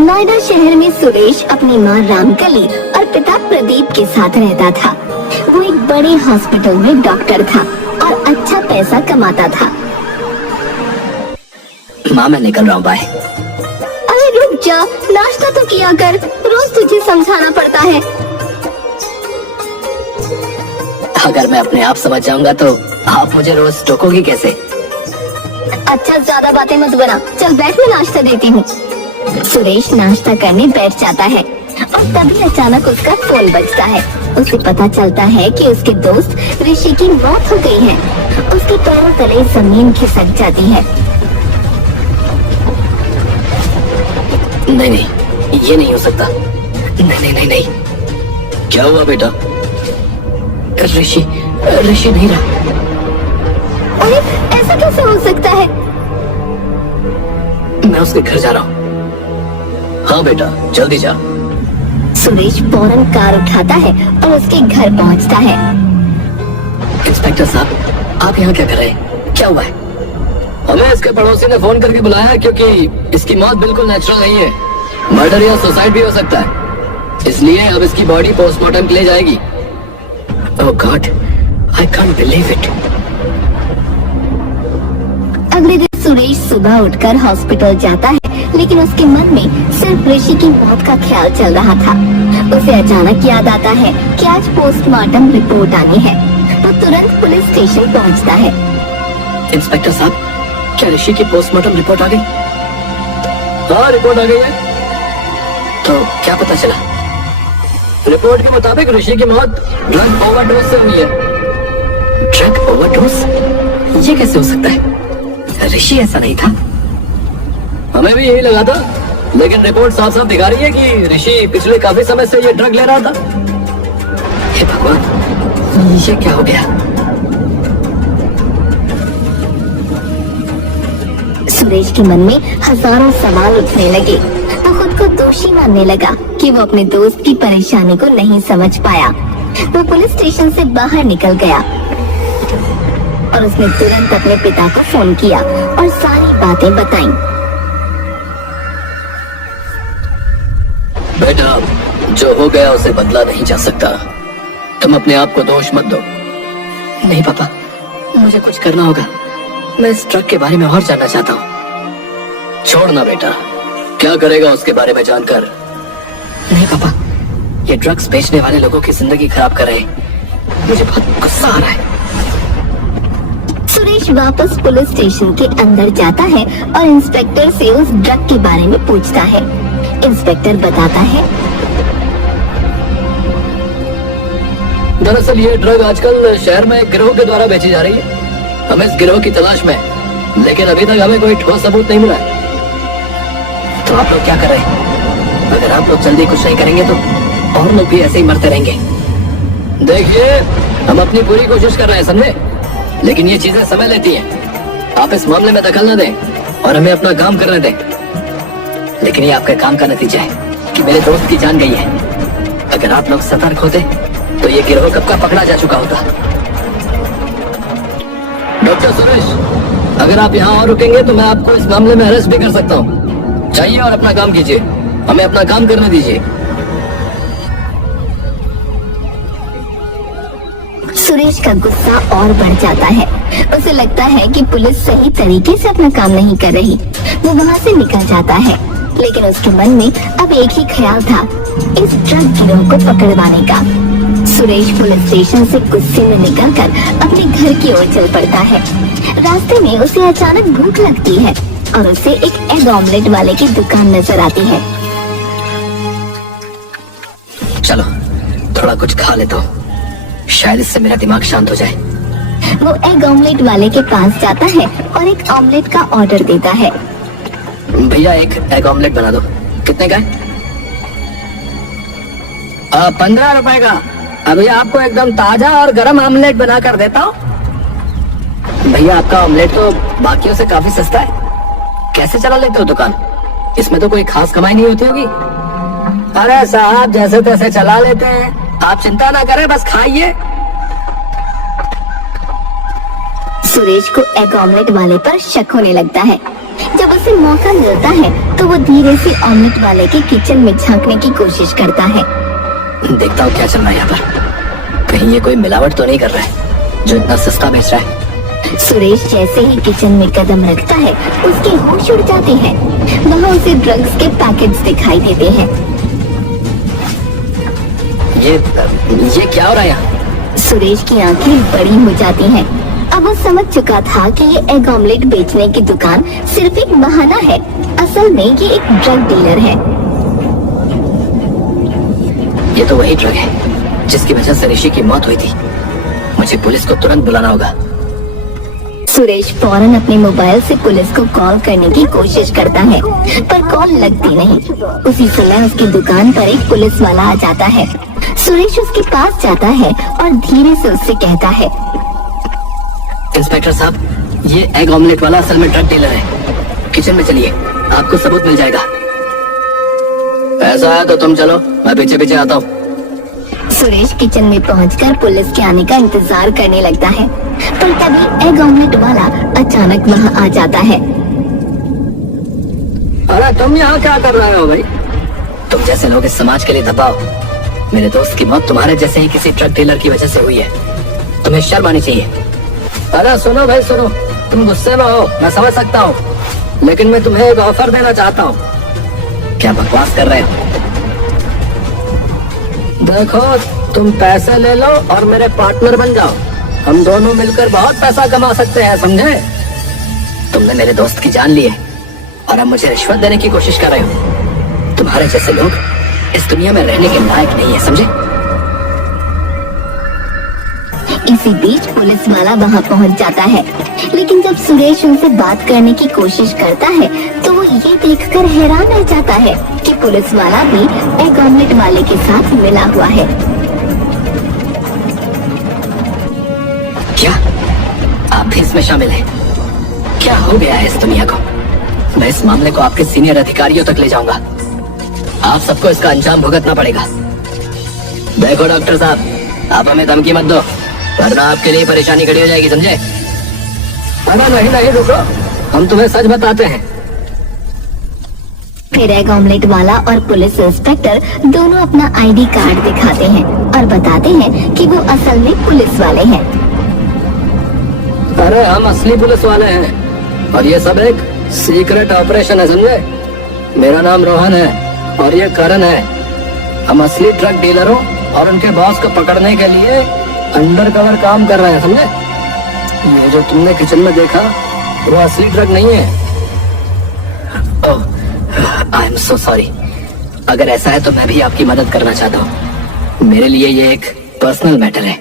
नोएडा शहर में सुरेश अपनी माँ रामकली और पिता प्रदीप के साथ रहता था। वो एक बड़े हॉस्पिटल में डॉक्टर था और अच्छा पैसा कमाता था। माँ मैं निकल रहा हूँ, बाय। अरे रुक जा, नाश्ता तो किया कर, रोज तुझे समझाना पड़ता है। अगर मैं अपने आप समझ जाऊंगा तो आप मुझे रोज टोकोगी कैसे? अच्छा ज्यादा बातें मत बना, चल बैठ, मैं नाश्ता देती हूँ। सुरेश नाश्ता करने बैठ जाता है और तभी अचानक उसका फोन बजता है। उसे पता चलता है कि उसके दोस्त ऋषि की मौत हो गई है। उसके पैरों तले जमीन खिसक जाती है। नहीं नहीं, ये नहीं हो सकता। नहीं नहीं नहीं नहीं। क्या हुआ बेटा? ऋषि नहीं रहा। अरे ऐसा कैसे हो सकता है? मैं उसके घर जा रहा हूँ। हाँ बेटा जल्दी जा। सुरेश फौरन कार उठाता है और उसके घर पहुंचता है। इंस्पेक्टर साहब, आप यहाँ क्या कर रहे हैं? क्या हुआ है? हमें इसके पड़ोसी ने फोन करके बुलाया क्योंकि इसकी मौत बिल्कुल नेचुरल नहीं है। मर्डर या सुसाइड भी हो सकता है, इसलिए अब इसकी बॉडी पोस्टमार्टम के लिए जाएगी। Oh God, I can't believe it. अगले दिन सुरेश सुबह उठकर हॉस्पिटल जाता है, लेकिन उसके मन में सिर्फ ऋषि की मौत का ख्याल चल रहा था। उसे अचानक याद आता है कि आज पोस्टमार्टम रिपोर्ट आनी है। वो तुरंत पुलिस स्टेशन पहुंचता है। इंस्पेक्टर साहब, क्या ऋषि की पोस्टमार्टम रिपोर्ट आ गई? हाँ रिपोर्ट आ गई है। तो क्या पता चला? रिपोर्ट के मुताबिक ऋषि की मौत ड्रग ओवरडोज से हुई है। Drug overdose? ये कैसे हो सकता है? ऋषि ऐसा नहीं था। हमें भी यही लगा था, लेकिन रिपोर्ट साफ साफ दिखा रही है कि ऋषि पिछले काफी समय से ये ड्रग ले रहा था। हे भगवान, ये क्या हो गया? सुरेश के मन में हजारों सवाल उठने लगे। वो खुद को दोषी मानने लगा कि वो अपने दोस्त की परेशानी को नहीं समझ पाया। वो पुलिस स्टेशन से बाहर निकल गया और उसने तुरंत अपने पिता को फोन किया और सारी बातें बताईं। बेटा, जो हो गया उसे बदला नहीं जा सकता। तुम अपने आप को दोष मत दो। नहीं पापा, मुझे कुछ करना होगा। मैं इस ट्रक के बारे में और जानना चाहता हूँ। छोड़ना बेटा, क्या करेगा उसके बारे में जानकर? नहीं पापा, ये ड्रग्स बेचने वाले लोगों की जिंदगी खराब कर रहे। मुझे बहुत गुस्सा आ रहा है। सुरेश वापस पुलिस स्टेशन के अंदर जाता है और इंस्पेक्टर से उस ड्रग के बारे में पूछता है। इंस्पेक्टर बताता है, दरअसल ये ड्रग आजकल शहर में एक गिरोह के द्वारा बेची जा रही है। हम इस गिरोह की तलाश में, लेकिन अभी तक हमें कोई ठोस सबूत नहीं मिला है। तो आप लोग क्या कर रहे हैं? अगर आप लोग जल्दी कुछ नहीं करेंगे तो और लोग भी ऐसे ही मरते रहेंगे। देखिए, हम अपनी पूरी कोशिश कर रहे हैं समझे, लेकिन ये चीजें समय लेती हैं। आप इस मामले में दखल न दें और हमें अपना काम करने दें। लेकिन ये आपके काम का नतीजा है कि मेरे दोस्त की जान गई है। अगर आप लोग सतर्क होते तो ये गिरोह कब का पकड़ा जा चुका होता। डॉक्टर सुरेश, अगर आप यहाँ और रुकेंगे तो मैं आपको इस मामले में अरेस्ट भी कर सकता हूँ। जाइए और अपना काम कीजिए, हमें अपना काम करने दीजिए। सुरेश का गुस्सा और बढ़ जाता है। उसे लगता है कि पुलिस सही तरीके से अपना काम नहीं कर रही। वो वहाँ से निकल जाता है, लेकिन उसके मन में अब एक ही ख्याल था, इस ड्रग गिरोह को पकड़वाने का। सुरेश पुलिस स्टेशन से गुस्से में निकलकर अपने घर की ओर चल पड़ता है। रास्ते में उसे अचानक भूख लगती है और उसे एक एग ऑमलेट वाले की दुकान नजर आती है। चलो थोड़ा कुछ खा लेता हूँ, शायद इससे मेरा दिमाग शांत हो जाए। वो एग ऑमलेट वाले के पास जाता है और एक ऑमलेट का ऑर्डर देता है। भैया एक एग ऑमलेट बना दो। कितने का है? 15 रुपए का। अभी आपको एकदम ताजा और गरम ऑमलेट बना कर देता हूँ। भैया आपका ऑमलेट तो बाकियों से काफी सस्ता है, कैसे चला लेते हो दुकान? इसमें तो कोई खास कमाई नहीं होती होगी। अरे साहब, जैसे तैसे चला लेते हैं, आप चिंता ना करें, बस खाइए। सुरेश को एग ऑमलेट वाले पर शक होने लगता है। जब उसे मौका मिलता है तो वो धीरे से ऑमलेट वाले के किचन में झांकने की कोशिश करता है। देखता हूँ क्या चल रहा है यहाँ पर। कहीं ये कोई मिलावट तो नहीं कर रहा है जो इतना सस्ता बेच रहा है। सुरेश जैसे ही किचन में कदम रखता है उसके होश उड़ जाते हैं। वहाँ उसे ड्रग्स के पैकेट्स दिखाई देते हैं। ये क्या हो रहा है यहाँ? सुरेश की आंखें बड़ी हो जाती हैं। अब वो समझ चुका था कि ये एग ऑमलेट बेचने की दुकान सिर्फ एक बहाना है। असल में ये एक ड्रग डीलर है। ये तो वही ड्रग है जिसकी वजह से ऋषि की मौत हुई थी। मुझे पुलिस को तुरंत बुलाना होगा। सुरेश फौरन अपने मोबाइल से पुलिस को कॉल करने की कोशिश करता है, पर कॉल लगती नहीं। उसी समय उसकी दुकान पर एक पुलिस वाला आ जाता है। सुरेश उसके पास जाता है और धीरे से उससे कहता है, इंस्पेक्टर साहब, ये एग ऑमलेट वाला असल में ड्रग डीलर है। किचन में चलिए, आपको सबूत मिल जाएगा। ऐसा है तो तुम चलो, मैं पीछे पीछे आता हूँ। सुरेश किचन में पहुंचकर पुलिस के आने का इंतजार करने लगता है, पर तभी एग ऑमलेट वाला अचानक वहां आ जाता है। अरे तुम यहाँ क्या कर रहे हो भाई? तुम जैसे लोग इस समाज के लिए दबाओ। मेरे दोस्त की मौत तुम्हारे जैसे ही किसी ड्रग डीलर की वजह से हुई है। तुम्हें शर्म आनी चाहिए। अरे सुनो भाई सुनो, तुम गुस्से में हो, मैं समझ सकता हूँ, लेकिन मैं तुम्हें एक ऑफर देना चाहता हूँ। क्या बकवास कर रहे हो? देखो, तुम पैसे ले लो और मेरे पार्टनर बन जाओ। हम दोनों मिलकर बहुत पैसा कमा सकते हैं, समझे? तुमने मेरे दोस्त की जान ली है और अब मुझे रिश्वत देने की कोशिश कर रहे हो। तुम्हारे जैसे लोग इस दुनिया में रहने के लायक नहीं है, समझे? इसी बीच पुलिस वाला वहां पहुंच जाता है, लेकिन जब सुरेश उनसे बात करने की कोशिश करता है तो वो ये देखकर हैरान रह जाता है कि पुलिस वाला भी एग ऑमलेट वाले के साथ मिला हुआ है। क्या आप भी इसमें शामिल हैं? क्या हो गया है इस दुनिया को? मैं इस मामले को आपके सीनियर अधिकारियों तक ले जाऊंगा। आप सबको इसका अंजाम भुगतना पड़ेगा। देखो डॉक्टर साहब, आप हमें धमकी मत दो, वरना आपके लिए परेशानी खड़ी हो जाएगी, समझे? अरे नहीं नहीं, रुको, हम तुम्हें सच बताते हैं। फिर एग ऑमलेट वाला और पुलिस इंस्पेक्टर दोनों अपना आईडी कार्ड दिखाते हैं और बताते हैं कि वो असल में पुलिस वाले हैं। अरे हम असली पुलिस वाले हैं और ये सब एक सीक्रेट ऑपरेशन है, समझे? मेरा नाम रोहन है और ये करण है। हम असली ड्रग डीलरों और उनके बॉस को पकड़ने के लिए अंडर कवर काम कर रहे हैं, समझे? ये जो तुमने किचन में देखा वो असली ड्रग नहीं है। ओह, आई एम सो सॉरी। अगर ऐसा है तो मैं भी आपकी मदद करना चाहता हूँ। मेरे लिए ये एक पर्सनल मैटर है।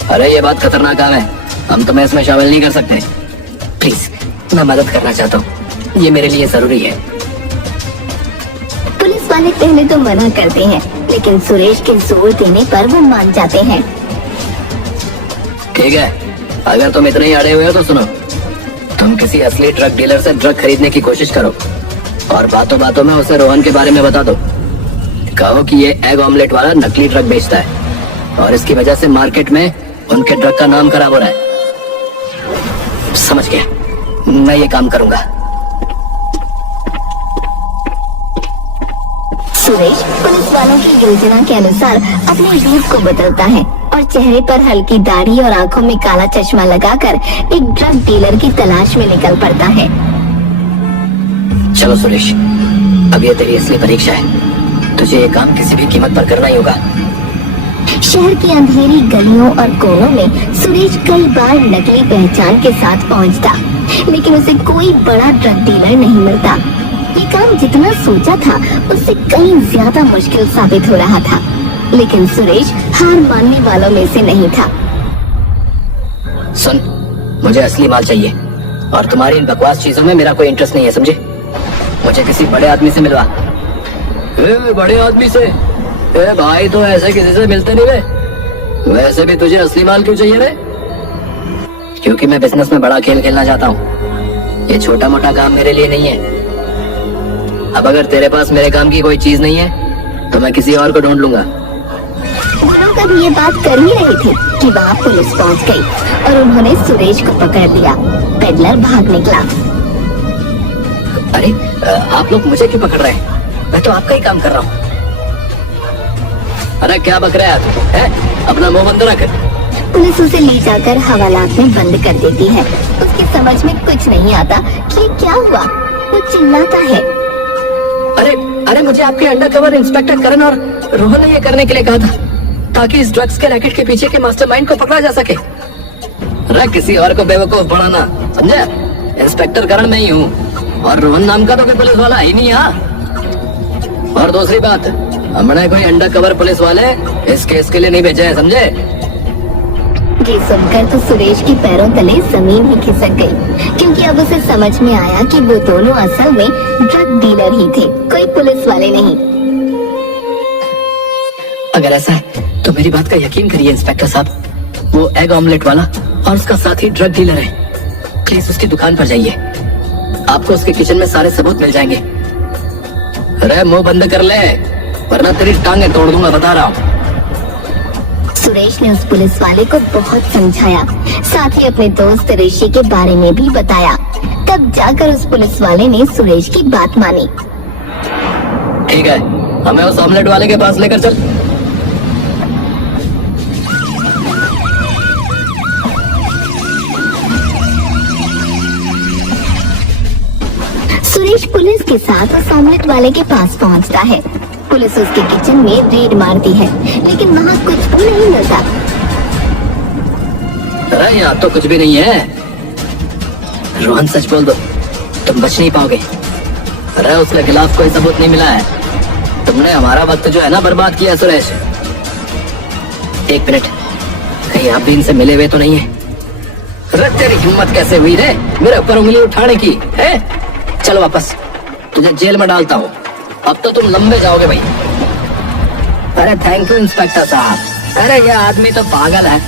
अरे ये बात खतरनाक काम है, हम तुम्हें इसमें शामिल नहीं कर सकते। प्लीज, मैं मदद करना चाहता हूँ, ये मेरे लिए जरूरी है। पुलिस वाले पहले तो मना करते हैं, लेकिन सुरेश के जोर देने पर वो मान जाते हैं। ठीक है, अगर तुम इतने ही अड़े हुए हो तो सुनो। तुम किसी असली ड्रग डीलर से ड्रग खरीदने की कोशिश करो और बातों बातों में उसे रोहन के बारे में बता दो। कहो कि ये एग ऑमलेट वाला नकली ड्रग बेचता है और इसकी वजह से मार्केट में उनके ड्रग का नाम खराब हो रहा है। समझ गया, मैं ये काम करूंगा। सुरेश पुलिस वालों की योजना के अनुसार अपने रूप को बदलता है और चेहरे पर हल्की दाढ़ी और आंखों में काला चश्मा लगाकर एक ड्रग डीलर की तलाश में निकल पड़ता है। चलो सुरेश, अब ये तेरी असली परीक्षा है। तुझे ये काम किसी भी कीमत पर करना ही होगा। शहर की अंधेरी गलियों और कोनों में सुरेश कई बार नकली पहचान के साथ पहुंचता, लेकिन उसे कोई बड़ा ड्रग डीलर नहीं मिलता। ये काम जितना सोचा था उससे कहीं ज्यादा मुश्किल साबित हो रहा था, लेकिन सुरेश हार मानने वालों में से नहीं था। सुन, मुझे असली माल चाहिए और तुम्हारी इन बकवास चीजों में मेरा कोई इंटरेस्ट नहीं है, समझे? मुझे किसी बड़े आदमी से मिलवा। बड़े आदमी से? भाई तो ऐसे किसी से मिलते नहीं रे। वैसे भी तुझे असली माल क्यों चाहिए रे? क्योंकि मैं बिजनेस में बड़ा खेल खेलना चाहता हूँ। ये छोटा मोटा काम मेरे लिए नहीं है। अब अगर तेरे पास मेरे काम की कोई चीज नहीं है तो मैं किसी और को ढूंढ लूंगा। दोनों कभी ये बात कर ही रही थी कि वहाँ पुलिस पहुँच गई और उन्होंने सुरेश को पकड़ लिया। पेडलर भाग निकला। अरे आप लोग मुझे क्यों पकड़ रहे हैं? मैं तो आपका ही काम कर रहा हूँ। अरे क्या बक रहा है तू? है अपना मुंह बंद रख। पुलिस उसे ले जाकर हवालात में बंद कर देती है। उसकी समझ में कुछ नहीं आता कि ये क्या हुआ। वो चिल्लाता है, अरे अरे मुझे आपके अंडरकवर इंस्पेक्टर करण और रोहन ने ये करने के लिए कहा था ताकि इस ड्रग्स के रैकेट के पीछे के मास्टरमाइंड को पकड़ा जा सके। अरे किसी और को बेवकूफ बनाना, समझे? इंस्पेक्टर करण मैं ही हूँ और रोहन नाम का तो कोई पुलिस वाला ही नहीं है। और दूसरी बात, हमने कोई अंडरकवर पुलिस वाले इस केस के लिए नहीं भेजे हैं, समझे? ये सुनकर तो सुरेश के पैरों तले जमीन ही खिसक गई, क्योंकि अब उसे समझ में आया कि वो दोनों असल में ड्रग डीलर ही थे, कोई पुलिस वाले नहीं। अगर ऐसा है तो मेरी बात का यकीन करिए इंस्पेक्टर साहब, वो एग ऑमलेट वाला और उसका साथी ड्रग डीलर है। प्लीज उसकी दुकान पर जाइए, आपको उसके किचन में सारे सबूत मिल जाएंगे। अरे मुंह बंद कर ले वरना तेरी टांगे तोड़ दूंगा, बता रहा हूँ। सुरेश ने उस पुलिस वाले को बहुत समझाया, साथ ही अपने दोस्त ऋषि के बारे में भी बताया। तब जाकर उस पुलिस वाले ने सुरेश की बात मानी। ठीक है, हमें उस ऑमलेट वाले के पास लेकर चल। सुरेश पुलिस के साथ उस ऑमलेट वाले के पास पहुंचता है। पुलिस उसके किचन में रेड मारती है, लेकिन वहाँ कुछ भी नहीं मिलता। अरे यहाँ तो कुछ भी नहीं है। रोहन सच बोल दो, तुम बच नहीं पाओगे। अरे उसके खिलाफ कोई सबूत नहीं मिला है। तुमने हमारा वक्त जो है ना बर्बाद किया सुरेश। एक मिनट, कहीं आप भी इनसे मिले हुए तो नहीं है? अरे तेरी हिम्मत कैसे हुई रे मेरे ऊपर उंगली उठाने की है? चल वापस, तुझे जेल में डालता हूँ। अब तो तुम लंबे जाओगे भाई। अरे थैंक यू इंस्पेक्टर साहब। अरे ये आदमी तो पागल है।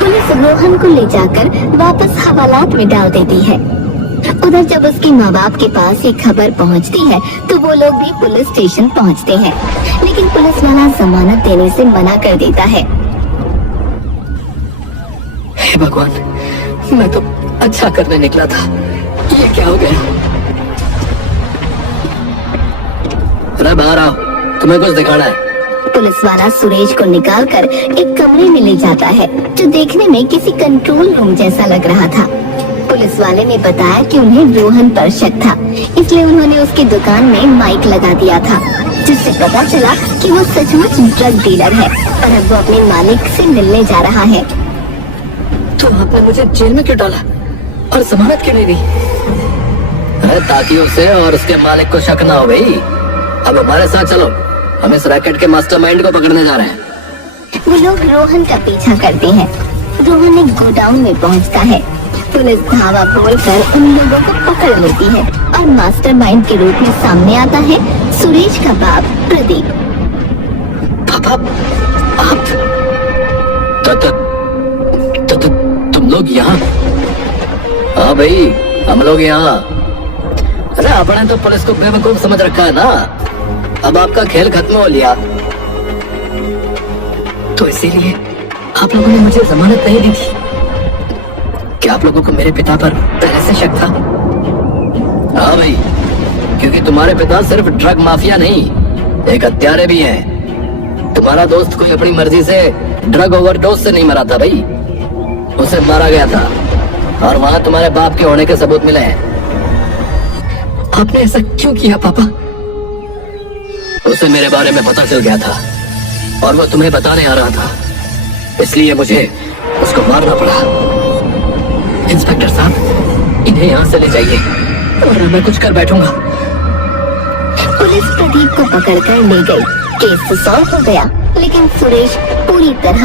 पुलिस रोहन को ले जाकर वापस हवालात में डाल देती है। उधर जब उसके माँ बाप के पास ये खबर पहुंचती है तो वो लोग भी पुलिस स्टेशन पहुंचते हैं, लेकिन पुलिस वाला जमानत देने से मना कर देता है। हे भगवान, मैं तो अच्छा करने निकला था, ये क्या हो गया? अरे बाहर आओ, तुम्हें कुछ दिखाना है। पुलिस वाला सुरेश को निकालकर एक कमरे में ले जाता है, जो देखने में किसी कंट्रोल रूम जैसा लग रहा था। पुलिस वाले ने बताया कि उन्हें रोहन पर शक था, इसलिए उन्होंने उसकी दुकान में माइक लगा दिया था, जिससे पता चला कि वो सचमुच ड्रग डीलर है और अब वो अपने मालिक से मिलने जा रहा है। तो आपने मुझे जेल में क्यों डाला और जमानत क्यों नहीं दी? ताकि उसे और उसके मालिक को शक ना हो भाई। अब हमारे साथ चलो, हम इस रैकेट के मास्टरमाइंड को पकड़ने जा रहे हैं। वो लोग रोहन का पीछा करते हैं। रोहन एक गोडाउन में पहुंचता है। पुलिस धावा बोलकर उन लोगों को पकड़ लेती है और मास्टरमाइंड के रूप में सामने आता है सुरेश का बाप प्रदीप। पापा, आप तुम लोग यहाँ? हाँ भाई, हम लोग यहाँ। अरे आपने तो पुलिस को बेवकूफ समझ रखा है ना, अब आपका खेल खत्म हो लिया। तो इसीलिए आप लोगों ने मुझे जमानत नहीं दी थी? क्या आप लोगों को मेरे पिता पर पहले से शक था? हाँ भाई, क्योंकि तुम्हारे पिता सिर्फ ड्रग माफिया नहीं, एक हत्यारे भी हैं। तुम्हारा दोस्त कोई अपनी मर्जी से ड्रग ओवरडोज से नहीं मरा था भाई, उसे मारा गया था और वहां तुम्हारे बाप के होने के सबूत मिले हैं। आपने ऐसा क्यों किया पापा? उसे मेरे बारे में पता चल गया था और वो तुम्हें बताने आ रहा था, इसलिए मुझे उसको मारना पड़ा। इंस्पेक्टर साहब, इन्हें यहाँ से ले जाइए वरना मैं कुछ कर बैठूंगा। पुलिस प्रदीप को पकड़कर ले गई। केस तो सॉल्व हो गया, लेकिन सुरेश पूरी तरह